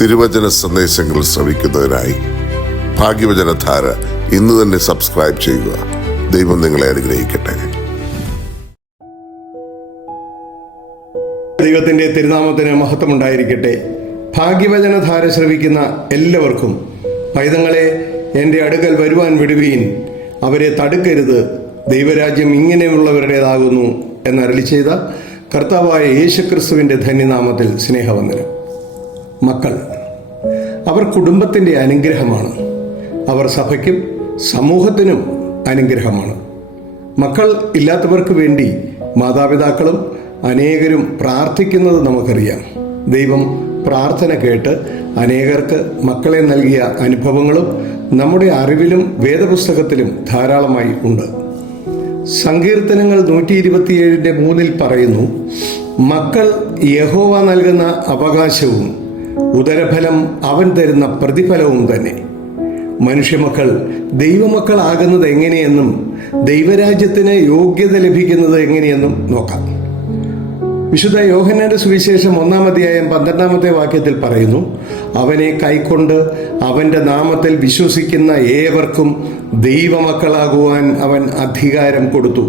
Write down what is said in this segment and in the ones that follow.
തിരുവചന സന്ദേശങ്ങൾ ശ്രവിക്കുന്നതിനായി ഭാഗ്യവചനധാര ഇന്ന് തന്നെ സബ്സ്ക്രൈബ് ചെയ്യുക. ദൈവം നിങ്ങളെ അനുഗ്രഹിക്കട്ടെ. ദൈവത്തിൻ്റെ തിരുനാമത്തിന് മഹത്വമുണ്ടായിരിക്കട്ടെ. ഭാഗ്യവചനധാര ശ്രവിക്കുന്ന എല്ലാവർക്കും, പൈതങ്ങളെ എൻ്റെ അടുക്കൽ വരുവാൻ വിടുവീൻ, അവരെ തടുക്കരുത്, ദൈവരാജ്യം ഇങ്ങനെയുള്ളവരുടേതാകുന്നു എന്നരുളി ചെയ്ത കർത്താവായ യേശുക്രിസ്തുവിൻ്റെ ധന്യനാമത്തിൽ സ്നേഹവന്ദനം. മക്കൾ അവർ കുടുംബത്തിൻ്റെ അനുഗ്രഹമാണ്. അവർ സഭയ്ക്കും സമൂഹത്തിനും അനുഗ്രഹമാണ്. മക്കൾ ഇല്ലാത്തവർക്ക് വേണ്ടി മാതാപിതാക്കളും അനേകരും പ്രാർത്ഥിക്കുന്നത് നമുക്കറിയാം. ദൈവം പ്രാർത്ഥന കേട്ട് അനേകർക്ക് മക്കളെ നൽകിയ അനുഭവങ്ങളും നമ്മുടെ അറിവിലും വേദപുസ്തകത്തിലും ധാരാളമായി ഉണ്ട്. സങ്കീർത്തനങ്ങൾ 127:3 പറയുന്നു, മക്കൾ യഹോവ നൽകുന്ന അവകാശവും ഉദരഫലം അവൻ തരുന്ന പ്രതിഫലവും തന്നെ. മനുഷ്യമക്കൾ ദൈവമക്കളാകുന്നത് എങ്ങനെയെന്നും ദൈവരാജ്യത്തിന് യോഗ്യത ലഭിക്കുന്നത് എങ്ങനെയെന്നും നോക്കാം. വിശുദ്ധ യോഹന്നാന്റെ സുവിശേഷം 1-12 പറയുന്നു, അവനെ കൈക്കൊണ്ട് അവൻ്റെ നാമത്തിൽ വിശ്വസിക്കുന്ന ഏവർക്കും ദൈവമക്കളാകുവാൻ അവൻ അധികാരം കൊടുത്തു.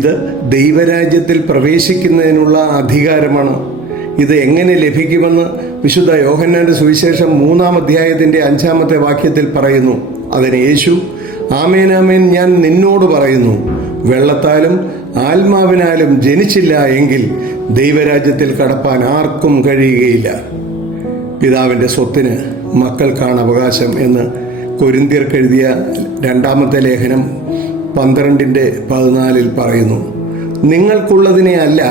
ഇത് ദൈവരാജ്യത്തിൽ പ്രവേശിക്കുന്നതിനുള്ള അധികാരമാണ്. ഇത് എങ്ങനെ ലഭിക്കുമെന്ന് വിശുദ്ധ യോഹന്നാന്റെ സുവിശേഷം 3-5 പറയുന്നു. അതിന് യേശു, ആമേൻ ആമേൻ ഞാൻ നിന്നോട് പറയുന്നു, വെള്ളത്താലും ആത്മാവിനാലും ജനിച്ചില്ല എങ്കിൽ ദൈവരാജ്യത്തിൽ കടപ്പാൻ ആർക്കും കഴിയുകയില്ല. പിതാവിൻ്റെ സ്വത്തിന് മക്കൾക്കാണ് അവകാശം എന്ന് കൊരിന്ത്യർക്ക് എഴുതിയ 2 ലേഖനം 12:14 പറയുന്നു. നിങ്ങൾക്കുള്ളതിനെ അല്ല,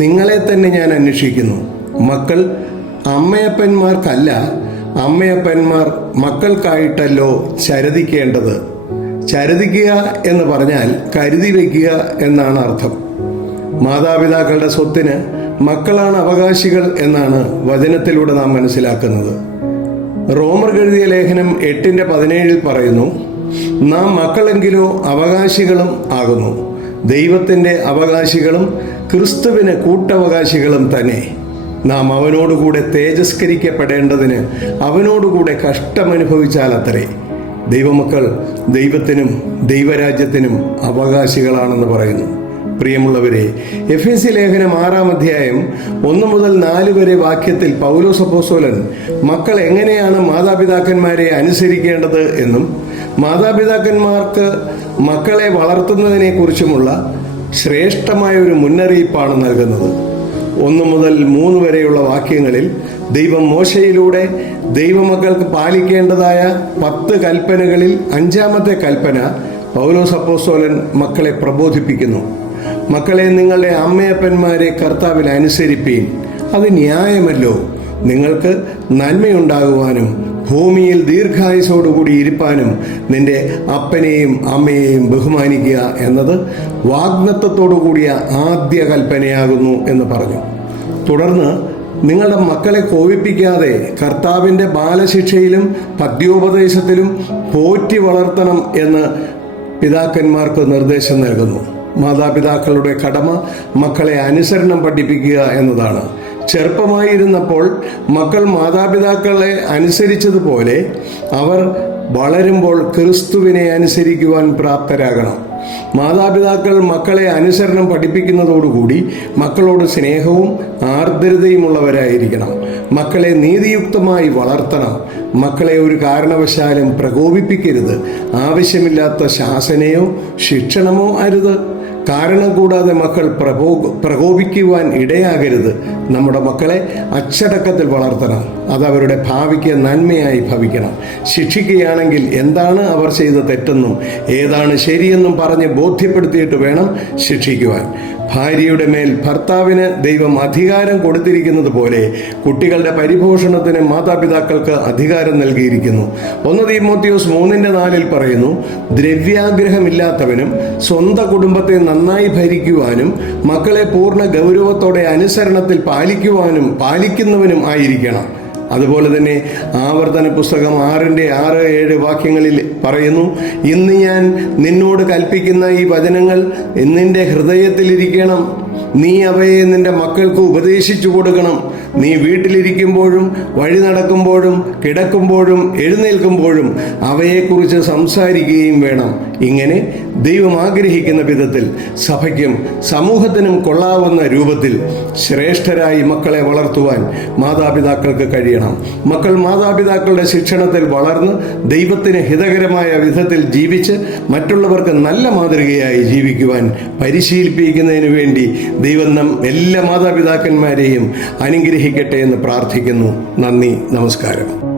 നിങ്ങളെ തന്നെ ഞാൻ അന്വേഷിക്കുന്നു. മക്കൾ അമ്മയപ്പന്മാർക്കല്ല, അമ്മയപ്പന്മാർ മക്കൾക്കായിട്ടല്ലോ ചരദിക്കേണ്ടത്. ചരദിക്കുക എന്ന് പറഞ്ഞാൽ കരുതി വയ്ക്കുക എന്നാണ് അർത്ഥം. മാതാപിതാക്കളുടെ സ്വത്തിന് മക്കളാണ് അവകാശികൾ എന്നാണ് വചനത്തിലൂടെ നാം മനസ്സിലാക്കുന്നത്. റോമർക്ക് എഴുതിയ ലേഖനം 8:17 പറയുന്നു, നാം മക്കളെങ്കിലോ അവകാശികളും ആകുന്നു, ദൈവത്തിൻ്റെ അവകാശികളും ക്രിസ്തുവിന് കൂട്ടവകാശികളും തന്നെ. നാം അവനോടുകൂടെ തേജസ്കരിക്കപ്പെടേണ്ടതിന് അവനോടുകൂടെ കഷ്ടമനുഭവിച്ചാലത്രേ. ദൈവമക്കൾ ദൈവത്തിനും ദൈവരാജ്യത്തിനും അവകാശികളാണെന്ന് പറയുന്നു. പ്രിയമുള്ളവരെ, എഫേസ്യ ലേഖനം 6-1-4 പൗലോസ് അപ്പോസ്തലൻ മക്കൾ എങ്ങനെയാണ് മാതാപിതാക്കന്മാരെ അനുസരിക്കേണ്ടത് എന്നും മാതാപിതാക്കന്മാർക്ക് മക്കളെ വളർത്തുന്നതിനെ കുറിച്ചുമുള്ള ശ്രേഷ്ഠമായ ഒരു മുന്നറിയിപ്പാണ് നൽകുന്നത്. 1-3 വാക്യങ്ങളിൽ ദൈവം മോശയിലൂടെ ദൈവമക്കൾക്ക് പാലിക്കേണ്ടതായ 10 കൽപ്പനകളിൽ 5-ാമത്തെ കൽപ്പന പൗലോസ് അപ്പോസ്തലൻ മക്കളെ പ്രബോധിപ്പിക്കുന്നു. മക്കളെ, നിങ്ങളുടെ അമ്മയപ്പന്മാരെ കർത്താവിൽ അനുസരിപ്പീൻ, അത് ന്യായമല്ലോ. നിങ്ങൾക്ക് നന്മയുണ്ടാകുവാനും ഭൂമിയിൽ ദീർഘായുസോടുകൂടി ഇരിപ്പാനും നിന്റെ അപ്പനെയും അമ്മയെയും ബഹുമാനിക്കുക എന്നത് വാഗ്ദത്തത്തോടു കൂടിയ ആദ്യ കൽപ്പനയാകുന്നു എന്ന് പറഞ്ഞു. തുടർന്ന് നിങ്ങളുടെ മക്കളെ കോപിപ്പിക്കാതെ കർത്താവിൻ്റെ ബാലശിക്ഷയിലും പദ്യോപദേശത്തിലും പോറ്റി വളർത്തണം എന്ന് പിതാക്കന്മാർക്ക് നിർദ്ദേശം നൽകുന്നു. മാതാപിതാക്കളുടെ കടമ മക്കളെ അനുസരണം പഠിപ്പിക്കുക എന്നതാണ്. ചെറുപ്പമായിരുന്നപ്പോൾ മക്കൾ മാതാപിതാക്കളെ അനുസരിച്ചതുപോലെ അവർ വളരുമ്പോൾ ക്രിസ്തുവിനെ അനുസരിക്കുവാൻ പ്രാപ്തരാകണം. മാതാപിതാക്കൾ മക്കളെ അനുസരണം പഠിപ്പിക്കുന്നതോടുകൂടി മക്കളോട് സ്നേഹവും ആർദ്രതയുമുള്ളവരായിരിക്കണം. മക്കളെ നീതിയുക്തമായി വളർത്തണം. മക്കളെ ഒരു കാരണവശാലും പ്രകോപിപ്പിക്കരുത്. ആവശ്യമില്ലാത്ത ശാസനയോ ശിക്ഷണമോ അരുത്. കാരണം കൂടാതെ മക്കൾ പ്രകോപിക്കുവാൻ ഇടയാകരുത്. നമ്മുടെ മക്കളെ അച്ചടക്കത്തിൽ വളർത്തണം. അതവരുടെ ഭാവിക്ക് നന്മയായി ഭവിക്കണം. ശിക്ഷിക്കുകയാണെങ്കിൽ എന്താണ് അവർ ചെയ്ത തെറ്റെന്നും ഏതാണ് ശരിയെന്നും പറഞ്ഞ് ബോധ്യപ്പെടുത്തിയിട്ട് വേണം ശിക്ഷിക്കുവാൻ. ഭാര്യയുടെ മേൽ ഭർത്താവിന് ദൈവം അധികാരം കൊടുത്തിരിക്കുന്നത് പോലെ കുട്ടികളുടെ പരിപോഷണത്തിന് മാതാപിതാക്കൾക്ക് അധികാരം നൽകിയിരിക്കുന്നു. 1 തീമോഥെയോസ് 3:4 പറയുന്നു, ദ്രവ്യാഗ്രഹമില്ലാത്തവനും സ്വന്തം കുടുംബത്തെ നന്നായി ഭരിക്കുവാനും മക്കളെ പൂർണ്ണ ഗൗരവത്തോടെ അനുസരണത്തിൽ പാലിക്കുന്നവനും ആയിരിക്കണം. അതുപോലെ തന്നെ ആവർത്തന പുസ്തകം 6-7 പറയുന്നു, ഇന്ന് ഞാൻ നിന്നോട് കൽപ്പിക്കുന്ന ഈ വചനങ്ങൾ നിന്റെ ഹൃദയത്തിലിരിക്കണം, നീ അവയെ നിന്റെ മക്കൾക്ക് ഉപദേശിച്ചു കൊടുക്കണം. നീ വീട്ടിലിരിക്കുമ്പോഴും വഴി നടക്കുമ്പോഴും കിടക്കുമ്പോഴും എഴുന്നേൽക്കുമ്പോഴും അവയെക്കുറിച്ച് സംസാരിക്കുകയും വേണം. ഇങ്ങനെ ദൈവം ആഗ്രഹിക്കുന്ന വിധത്തിൽ സഭയ്ക്കും സമൂഹത്തിനും കൊള്ളാവുന്ന രൂപത്തിൽ ശ്രേഷ്ഠരായി മക്കളെ വളർത്തുവാൻ മാതാപിതാക്കൾക്ക് കഴിയണം. മക്കൾ മാതാപിതാക്കളുടെ ശിക്ഷണത്തിൽ വളർന്ന് ദൈവത്തിന് ഹിതകരമായ വിധത്തിൽ ജീവിച്ച് മറ്റുള്ളവർക്ക് നല്ല മാതൃകയായി ജീവിക്കുവാൻ പരിശീലിപ്പിക്കുന്നതിന് വേണ്ടി ദൈവം എല്ലാ മാതാപിതാക്കന്മാരെയും അനുഗ്രഹിക്കട്ടെ എന്ന് പ്രാർത്ഥിക്കുന്നു. നന്ദി, നമസ്കാരം.